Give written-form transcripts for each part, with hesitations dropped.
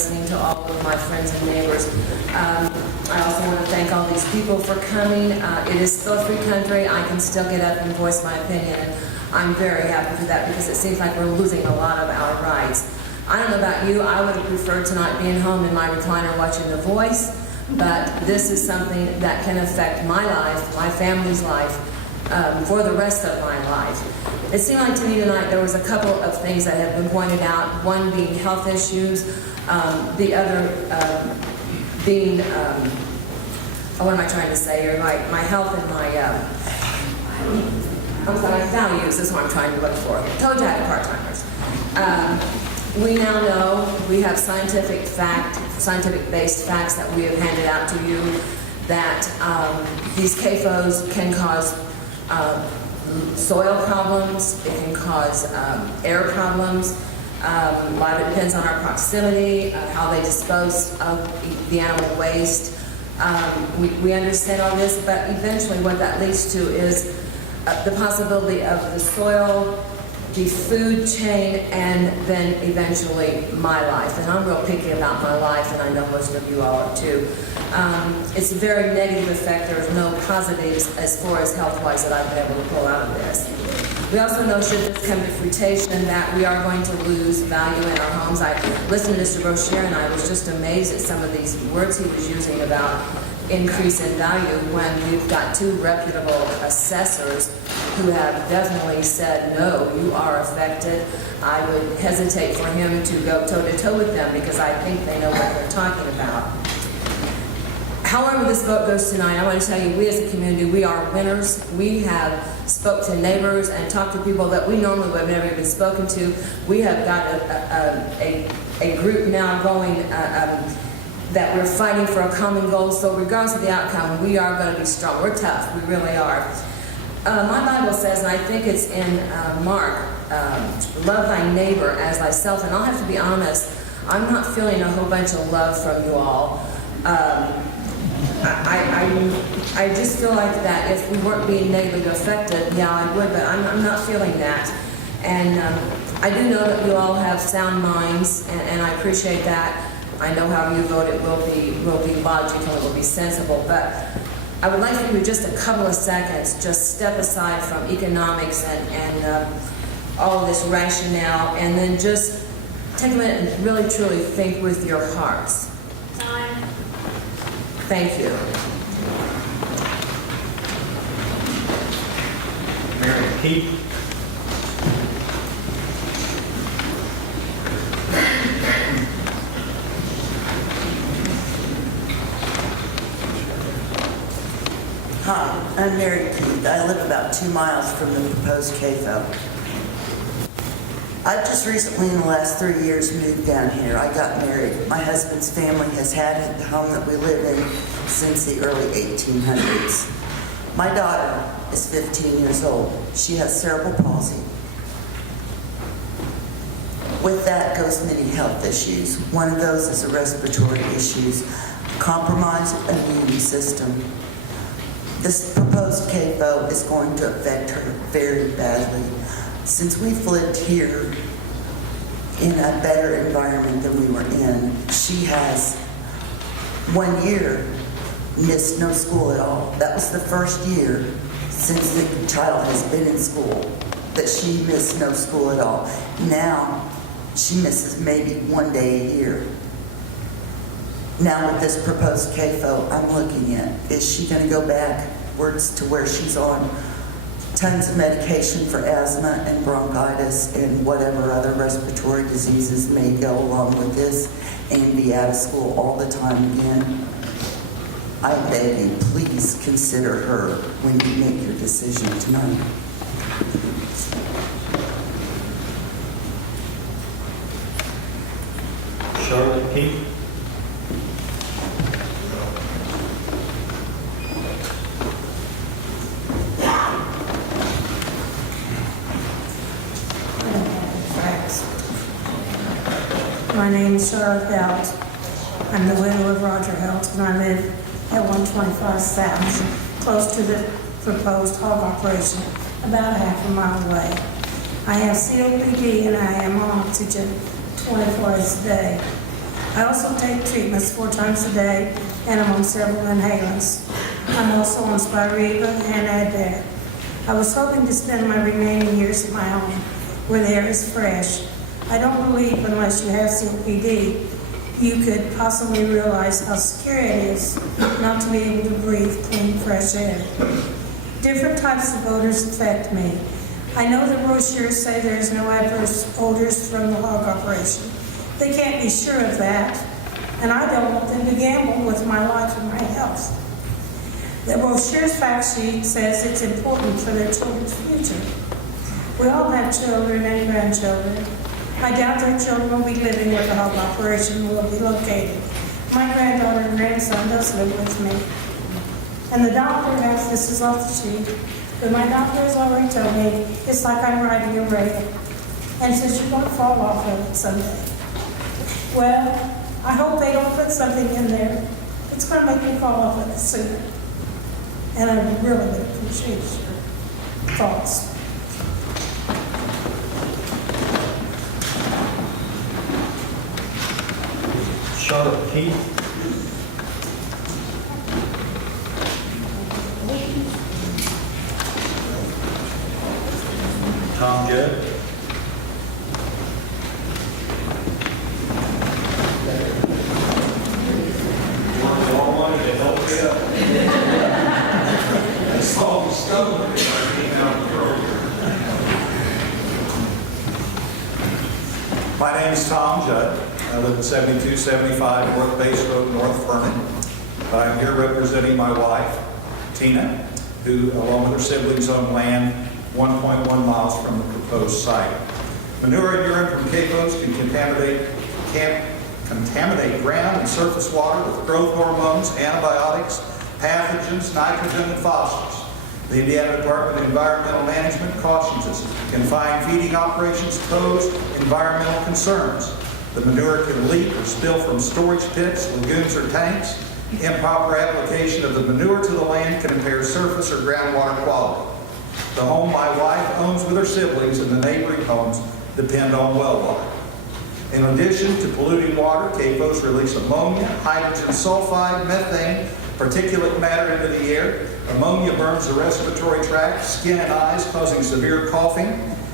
listening to all of my friends and neighbors. I also want to thank all these people for coming. It is still a free country. I can still get up and voice my opinion, and I'm very happy for that because it seems like we're losing a lot of our rights. I don't know about you, I would have preferred tonight being home in my recliner watching The Voice, but this is something that can affect my life, my family's life, for the rest of my life. It seemed like to me tonight there was a couple of things that have been pointed out, one being health issues, the other being, what am I trying to say here, my health and my, values is what I'm trying to look for. Toe tag part-timers. We now know, we have scientific-based facts that we have handed out to you that these CAFOs can cause soil problems, it can cause air problems. A lot of it depends on our proximity, how they dispose of the animal waste. We understand all this, but eventually what that leads to is the possibility of the soil, the food chain, and then eventually my life. And I'm real picky about my life, and I know most of you all are too. It's a very negative effect. There's no positives as far as health-wise that I've been able to pull out of this. We also know, should this come to fruition, that we are going to lose value in our homes. I listened to Mr. Brochere, and I was just amazed at some of these words he was using about increase in value when we've got two reputable assessors who have definitely said, no, you are affected. I would hesitate for him to go toe-to-toe with them because I think they know what they're talking about. However this vote goes tonight, I want to tell you, we as a community, we are winners. We have spoke to neighbors and talked to people that we normally would have never even spoken to. We have got a group now going that we're fighting for a common goal. So regardless of the outcome, we are going to be strong. We're tough. We really are. My Bible says, and I think it's in Mark, love thy neighbor as thyself. And I'll have to be honest, I'm not feeling a whole bunch of love from you all. I just feel like that if we weren't being negatively affected, yeah, I would, but I'm not feeling that. And I do know that you all have sound minds, and I appreciate that. I know how you vote, it will be logical, it will be sensible, but I would like for you just a couple of seconds, just step aside from economics and all of this rationale, and then just take a minute and really truly think with your hearts. Time. Thank you. Mary Keith. Hi, I'm Mary Keith. I live about 2 miles from the proposed CAFO. I've just recently, in the last 3 years, moved down here. I got married. My husband's family has had the home that we live in since the early 1800s. My daughter is 15 years old. She has cerebral palsy. With that goes many health issues. One of those is the respiratory issues, compromised immune system. This proposed CAFO is going to affect her very badly. Since we've lived here in a better environment than we were in, she has 1 year missed no school at all. That was the first year since the child has been in school that she missed no school at all. Now she misses maybe 1 day a year. Now with this proposed CAFO, I'm looking at, is she going to go backwards to where she's on tons of medication for asthma and bronchitis and whatever other respiratory diseases may go along with this, and be out of school all the time again? I beg you, please consider her when you make your decision tonight. Charlotte Keith. My name is Charlotte Helt. I'm the widow of Roger Helt, and I live at 125 South, close to the proposed hog operation, about a half a mile away. I have COPD and I am on oxygen 24 hours a day. I also take treatments 4 times a day, and I'm on several inhalants. I'm also on Spiriva and Advair. I was hoping to spend my remaining years at my home, where the air is fresh. I don't believe unless you have COPD, you could possibly realize how scary it is not to be able to breathe clean, fresh air. Different types of odors affect me. I know the brochures say there is no adverse odors from the hog operation. They can't be sure of that, and I don't want them to gamble with my life and my health. The brochure's fact sheet says it's important for their children's future. We all have children and grandchildren. I doubt their children will be living where the hog operation will be located. My granddaughter and grandson does live with me. And the doctor has, this is off the sheet, but my doctor has already told me it's like I'm riding a rail. And says you're going to fall off of it someday. Well, I hope they don't put something in there. It's going to make me fall off of it sooner. And I really would appreciate your thoughts. Charlotte Keith. Tom Judd. My name is Tom Judd. I live at 7275 North Base Road, North Vernon. I'm here representing my wife, Tina, who, along with her siblings, own land 1.1 miles from the proposed site. Manure and urine from CAFOs can contaminate ground and surface water with growth hormones, antibiotics, pathogens, nitrogen, and phosphorus. The Indiana Department of Environmental Management cautions us confined feeding operations pose environmental concerns. The manure can leak or spill from storage pits, lagoons, or tanks. Improper application of the manure to the land can impair surface or groundwater quality. The home my wife owns with her siblings and the neighboring homes depend on well water. In addition to polluting water, CAFOs release ammonia, hydrogen sulfide, methane, particulate matter into the air. Ammonia burns the respiratory tract, skin, and eyes, causing severe coughing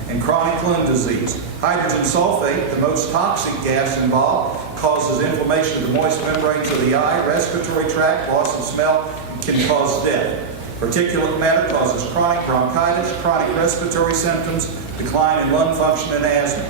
and chronic lung disease. Hydrogen sulfate, the most toxic gas involved, causes inflammation of the moist membranes of the eye, respiratory tract, loss of smell, and can cause death. Particulate matter causes chronic bronchitis, chronic respiratory symptoms, decline in lung function, and asthma.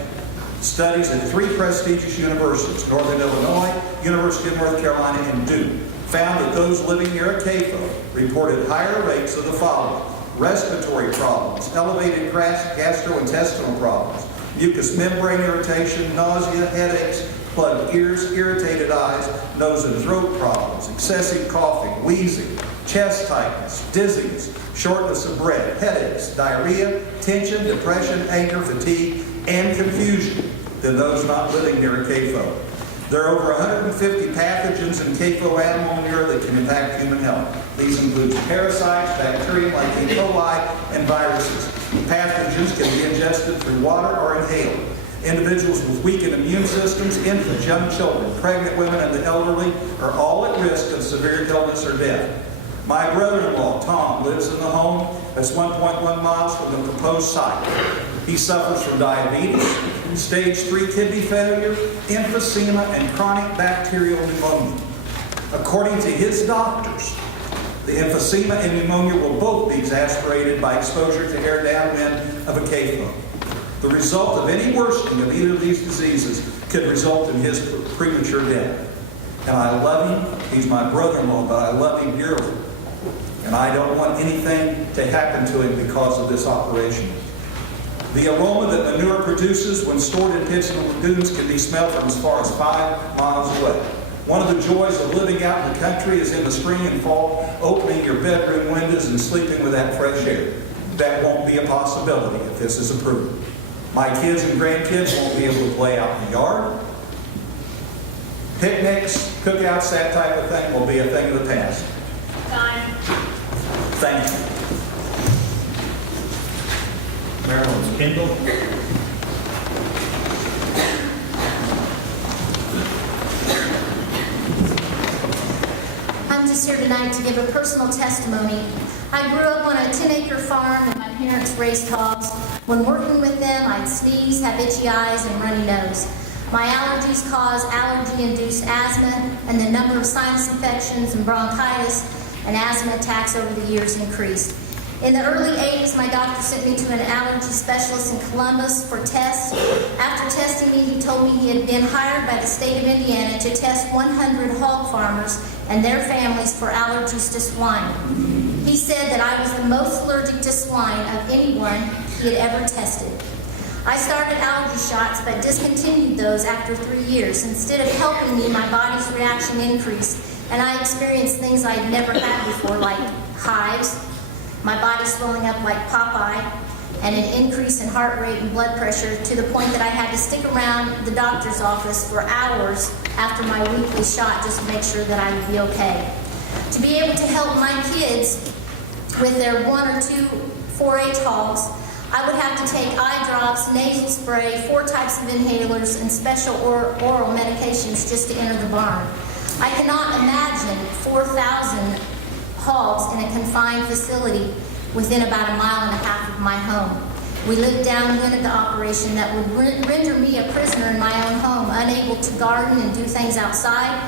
Studies at 3 prestigious universities, Northern Illinois, University of North Carolina, and Duke, found that those living near a CAFO reported higher rates of the following: respiratory problems, elevated gastrointestinal problems, mucous membrane irritation, nausea, headaches, plugged ears, irritated eyes, nose and throat problems, excessive coughing, wheezing, chest tightness, dizziness, shortness of breath, headaches, diarrhea, tension, depression, anger, fatigue, and confusion than those not living near a CAFO. There are over 150 pathogens in CAFO animal manure that can impact human health. These include parasites, bacteria like E. coli, and viruses. Pathogens can be ingested through water or inhaled. Individuals with weakened immune systems, infants, young children, pregnant women, and the elderly are all at risk of severe illness or death. My brother-in-law, Tom, lives in the home that's 1.1 miles from the proposed site. He suffers from diabetes, stage 3 kidney failure, emphysema, and chronic bacterial pneumonia. According to his doctors, the emphysema and pneumonia will both be exacerbated by exposure to air downwind of a CAFO. The result of any worsening of either of these diseases could result in his premature death. And I love him. He's my brother-in-law, but I love him dearly. And I don't want anything to happen to him because of this operation. The aroma that manure produces when stored in pits and lagoons can be smelled from as far as 5 miles away. One of the joys of living out in the country is in the spring and fall, opening your bedroom windows and sleeping with that fresh air. That won't be a possibility if this is approved. My kids and grandkids won't be able to play out in the yard. Picnics, cookouts, that type of thing will be a thing of the past. Time. Thank you. Marilyn Kendall. allergies here tonight to give a personal testimony. I grew up on a 10-acre farm and my parents raised hogs. When working with them, I'd sneeze, have itchy eyes, and runny nose. My allergies cause allergy-induced asthma, and the number of sinus infections and bronchitis and asthma attacks over the years increased. In the early 80s, my doctor sent me to an allergy specialist in Columbus for tests. After testing me, he told me he had been hired by the state of Indiana to test 100 hog farmers and their families for allergies to swine. He said that I was the most allergic to swine of anyone he had ever tested. I started allergy shots but discontinued those after 3 years. Instead of helping me, my body's reaction increased, and I experienced things I'd never had before, like hives, my body swelling up like Popeye, and an increase in heart rate and blood pressure to the point that I had to stick around the doctor's office for hours after my weekly shot just to make sure that I would be okay. To be able to help my kids with their 1 or 2 4-H hogs, I would have to take eye drops, nasal spray, 4 types of inhalers, and special oral medications just to enter the barn. I cannot imagine 4,000 hogs in a confined facility within about 1.5 miles of my home. We lived downwind of the operation that would render me a prisoner in my own home, unable to garden and do things outside,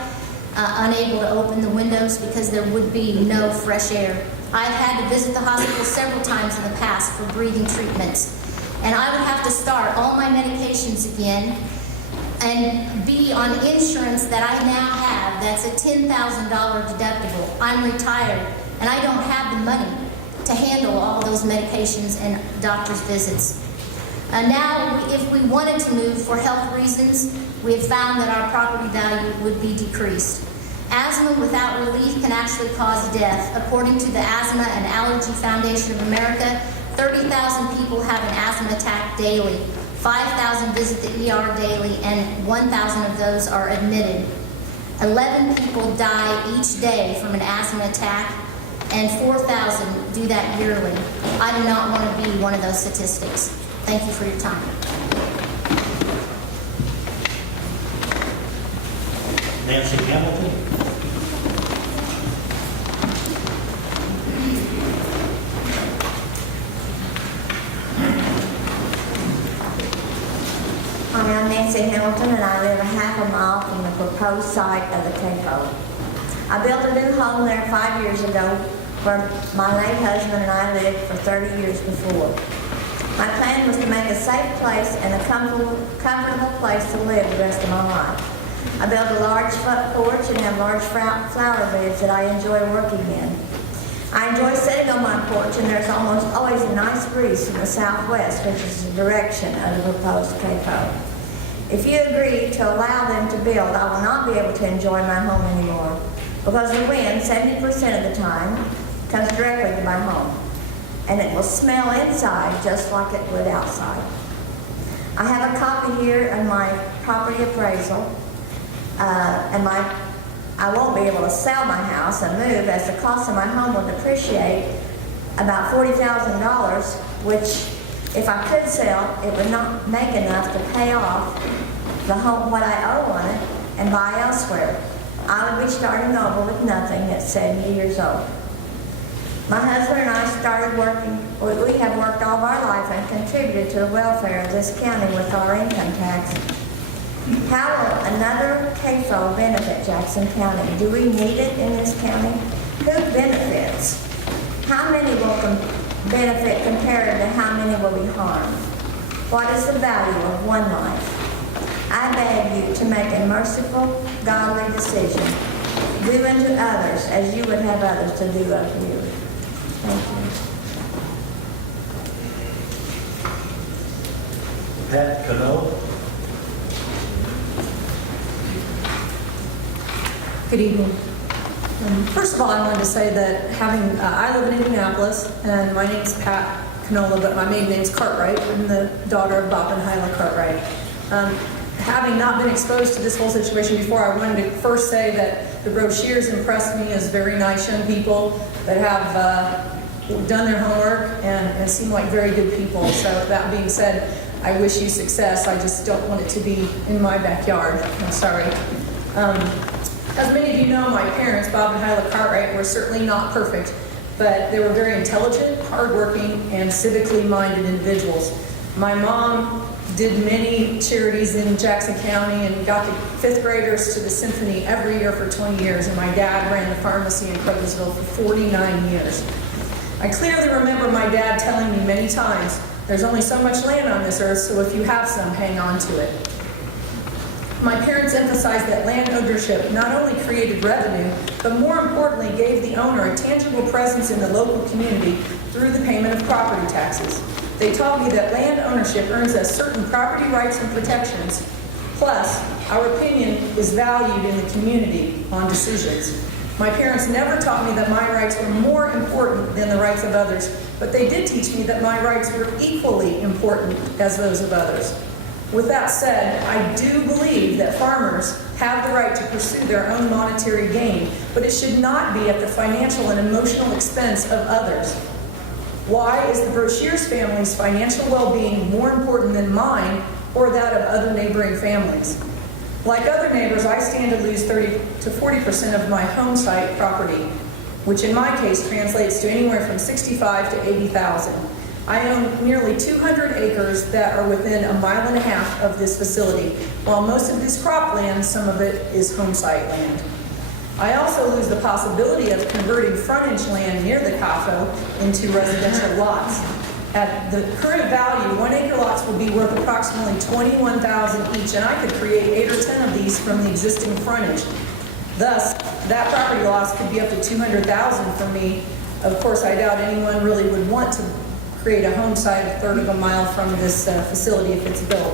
unable to open the windows because there would be no fresh air. I've had to visit the hospital several times in the past for breathing treatments, and I would have to start all my medications again and be on insurance that I now have that's a $10,000 deductible. I'm retired, and I don't have the money to handle all those medications and doctor's visits. Now, if we wanted to move for health reasons, we have found that our property value would be decreased. Asthma without relief can actually cause death. According to the Asthma and Allergy Foundation of America, 30,000 people have an asthma attack daily. 5,000 visit the ER daily, and 1,000 of those are admitted. 11 people die each day from an asthma attack, and 4,000 do that yearly. I do not want to be one of those statistics. Thank you for your time. Nancy Hamilton. Hi, I'm Nancy Hamilton, and I live a 1/2 mile from the proposed site of the CAFO. I built a new home there 5 years ago where my late husband and I lived for 30 years before. My plan was to make a safe place and a comfortable place to live the rest of my life. I built a large front porch and have large flower beds that I enjoy working in. I enjoy sitting on my porch, and there's almost always a nice breeze from the southwest, which is the direction of the proposed CAFO. If you agree to allow them to build, I will not be able to enjoy my home anymore because the wind, 70% of the time, comes directly to my home, and it will smell inside just like it would outside. I have a copy here of my property appraisal, and I won't be able to sell my house and move as the cost of my home will depreciate about $40,000, which if I could sell, it would not make enough to pay off the home, what I owe on it, and buy elsewhere. I would be starting over with nothing at 70 years old. My husband and I started working, we have worked all of our life and contributed to the welfare of this county with our income tax. How will another CAFO benefit Jackson County? Do we need it in this county? Who benefits? How many will benefit compared to how many will be harmed? What is the value of one life? I beg you to make a merciful, godly decision. Do unto others as you would have others to do unto you. Thank you. Pat Cano. Good evening. First of all, I wanted to say that I live in Indianapolis, and my name's Pat Canola, but my maiden name's Cartwright. I'm the daughter of Bob and Hyla Cartwright. Having not been exposed to this whole situation before, I wanted to first say that the Brochures impressed me as very nice young people that have done their homework and seem like very good people. So that being said, I wish you success. I just don't want it to be in my backyard. I'm sorry. As many of you know, my parents, Bob and Hyla Cartwright, were certainly not perfect, but they were very intelligent, hardworking, and civically minded individuals. My mom did many charities in Jackson County and got the fifth graders to the symphony every year for 20 years, and my dad ran the pharmacy in Crockersville for 49 years. I clearly remember my dad telling me many times, there's only so much land on this earth, so if you have some, hang on to it. My parents emphasized that land ownership not only created revenue, but more importantly gave the owner a tangible presence in the local community through the payment of property taxes. They taught me that land ownership earns us certain property rights and protections. Plus, our opinion is valued in the community on decisions. My parents never taught me that my rights were more important than the rights of others, but they did teach me that my rights were equally important as those of others. With that said, I do believe that farmers have the right to pursue their own monetary gain, but it should not be at the financial and emotional expense of others. Why is the Brashears family's financial well-being more important than mine or that of other neighboring families? Like other neighbors, I stand to lose 30 to 40% of my home site property, which in my case translates to anywhere from $65,000 to $80,000. I own nearly 200 acres that are within a mile and a half of this facility. While most of this cropland, some of it is home site land. I also lose the possibility of converting frontage land near the CAFO into residential lots. At the current value, 1 acre lots will be worth approximately $21,000 each, and I could create 8 or 10 of these from the existing frontage. Thus, that property loss could be up to $200,000 for me. Of course, I doubt anyone really would want to create a home site a third of a mile from this facility if it's built.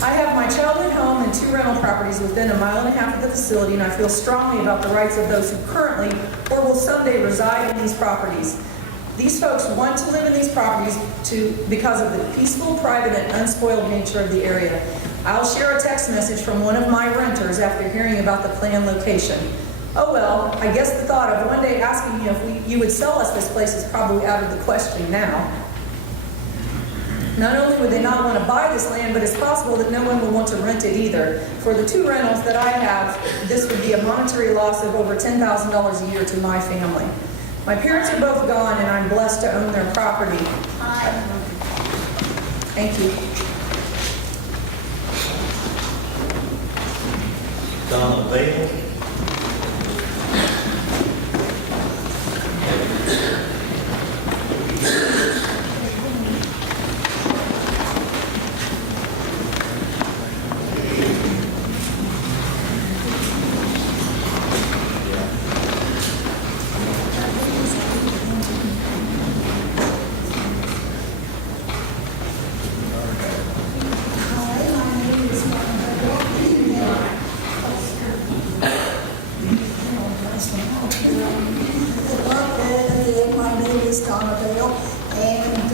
I have my childhood home and 2 rental properties within a mile and a half of the facility, and I feel strongly about the rights of those who currently or will someday reside in these properties. These folks want to live in these properties because of the peaceful, private, and unspoiled nature of the area. I'll share a text message from one of my renters after hearing about the planned location. Oh well, I guess the thought of one day asking you if you would sell us this place is probably out of the question now. Not only would they not want to buy this land, but it's possible that no one will want to rent it either. For the 2 rentals that I have, this would be a monetary loss of over $10,000 a year to my family. My parents are both gone, and I'm blessed to own their property. Thank you. Donna Bale.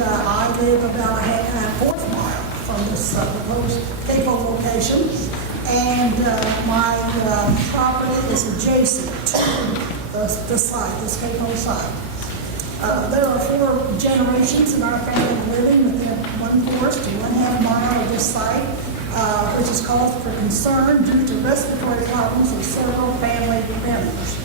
I live about a half-fourth mile from this proposed CAFO location, and my property is adjacent to the site, this CAFO site. There are 4 generations in our family living within 1/4 to 1/2 mile of this site, which has caused for concern due to respiratory problems of several family members.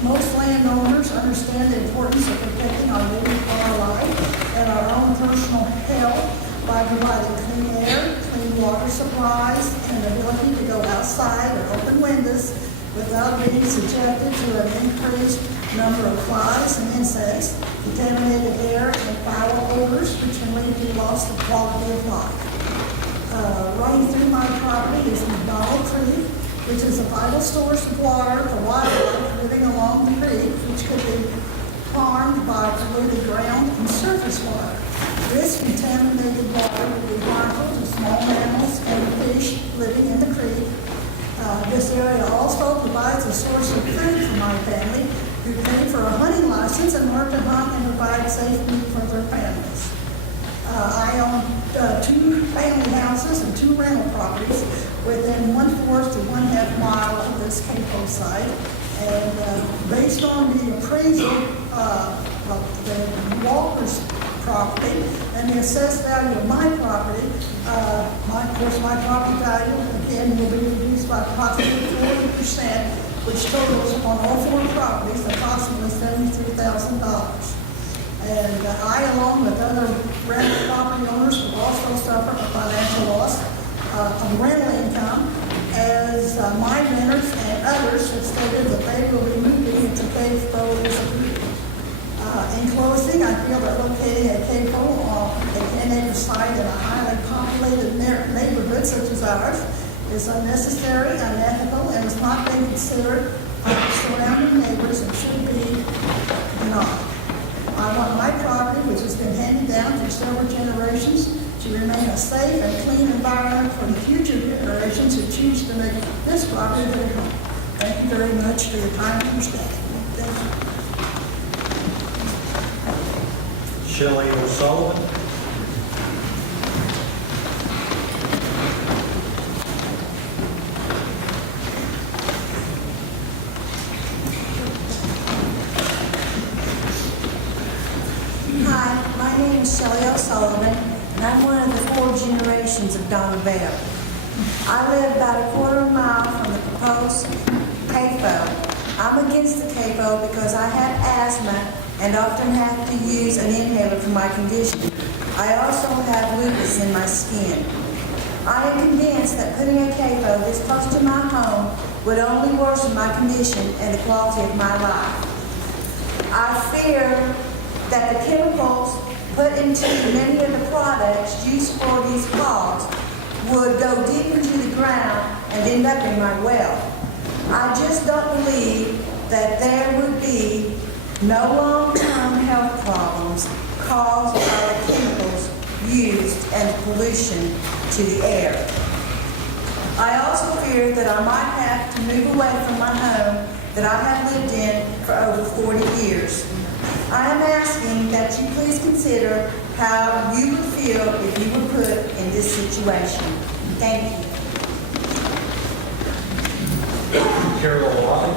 Most landowners understand the importance of protecting our living wildlife and our own personal health by providing clean air, clean water supplies, and the ability to go outside or open windows without being subjected to an increased number of flies and insects, contaminated air, and foul odors, which can lead to loss of quality of life. Running through my property is McDonald Creek, which is a vital source of water for wildlife living along the creek, which could be harmed by polluted ground and surface water. This contaminated water would be harmful to small mammals and fish living in the creek. This area also provides a source of food for my family, who pay for a hunting license and work to hunt and provide safe meat for their families. I own 2 family houses and 2 rental properties within 1/4 to 1/2 mile of this CAFO site. And based on the appraisal of the Walker's property and the assessed value of my property, of course, my property value, again, will be reduced by approximately 40%. which totals on all four properties approximately $73,000. And I, along with other rental property owners, will also suffer a financial loss of rental income, as my renters and others have stated that they will be moving into CAFO is approved. In closing, I feel that locating a CAFO on a 10-acre site in a highly populated neighborhood such as ours is unnecessary, unethical, and has not been considered by the surrounding neighbors and should be denied. I want my property, which has been handed down through several generations, to remain a safe and clean environment for the future generations who choose to make this property their home. Thank you very much for your time and understanding. Thank you. Shelley O'Sullivan. Hi, my name is Shelley O'Sullivan, and I'm one of the 4 generations of Donna Bell. I live about a quarter of a mile from the proposed CAFO. I'm against the CAFO because I have asthma and often have to use an inhaler for my condition. I also have lupus in my skin. I am convinced that putting a CAFO this close to my home would only worsen my condition and the quality of my life. I fear that the chemicals put into many of the products used for these clogs would go deep into the ground and end up in my well. I just don't believe that there would be no long-term health problems caused by the chemicals used and pollution to the air. I also fear that I might have to move away from my home that I have lived in for over 40 years. I am asking that you please consider how you would feel if you were put in this situation. Thank you. Carol Lottie.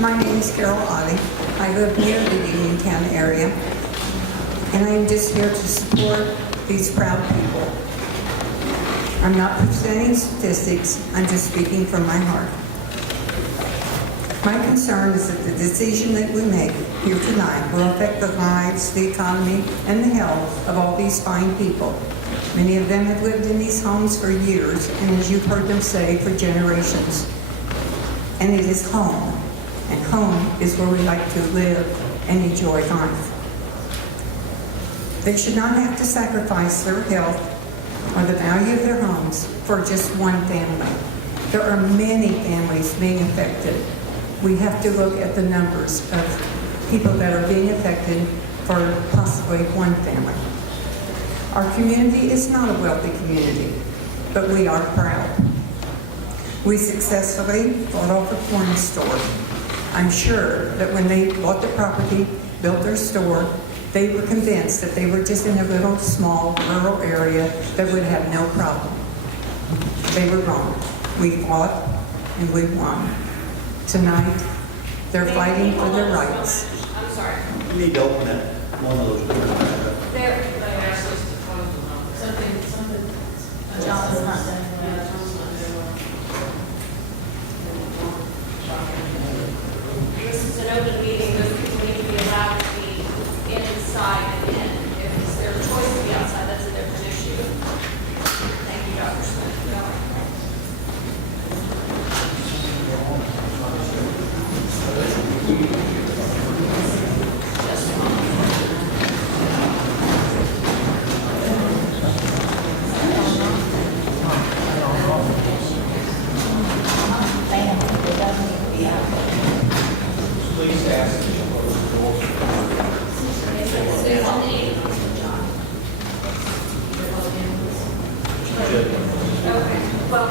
My name is Carol Otte. I live near the Uniontown area, and I am just here to support these proud people. I'm not presenting statistics, I'm just speaking from my heart. My concern is that the decision that we make here tonight will affect the lives, the economy, and the health of all these fine people. Many of them have lived in these homes for years, and as you've heard them say, for generations. And it is home. And home is where we like to live and enjoy life. They should not have to sacrifice their health or the value of their homes for just one family. There are many families being affected. We have to look at the numbers of people that are being affected for possibly one family. Our community is not a wealthy community, but we are proud. We successfully bought off a corner store. I'm sure that when they bought the property, built their store, they were convinced that they were just in a little small rural area that would have no problem. They were wrong. We fought and we won. Tonight, they're fighting for their rights. I'm sorry. You need to open that one of those doors back up. There, they asked us to close them. Something. John's not done. This is an open meeting, those people need to be allowed to be inside and in. If it's their choice to be outside, that's a different issue. Thank you, Dr. Smith. Please ask them to close the door. Okay, well,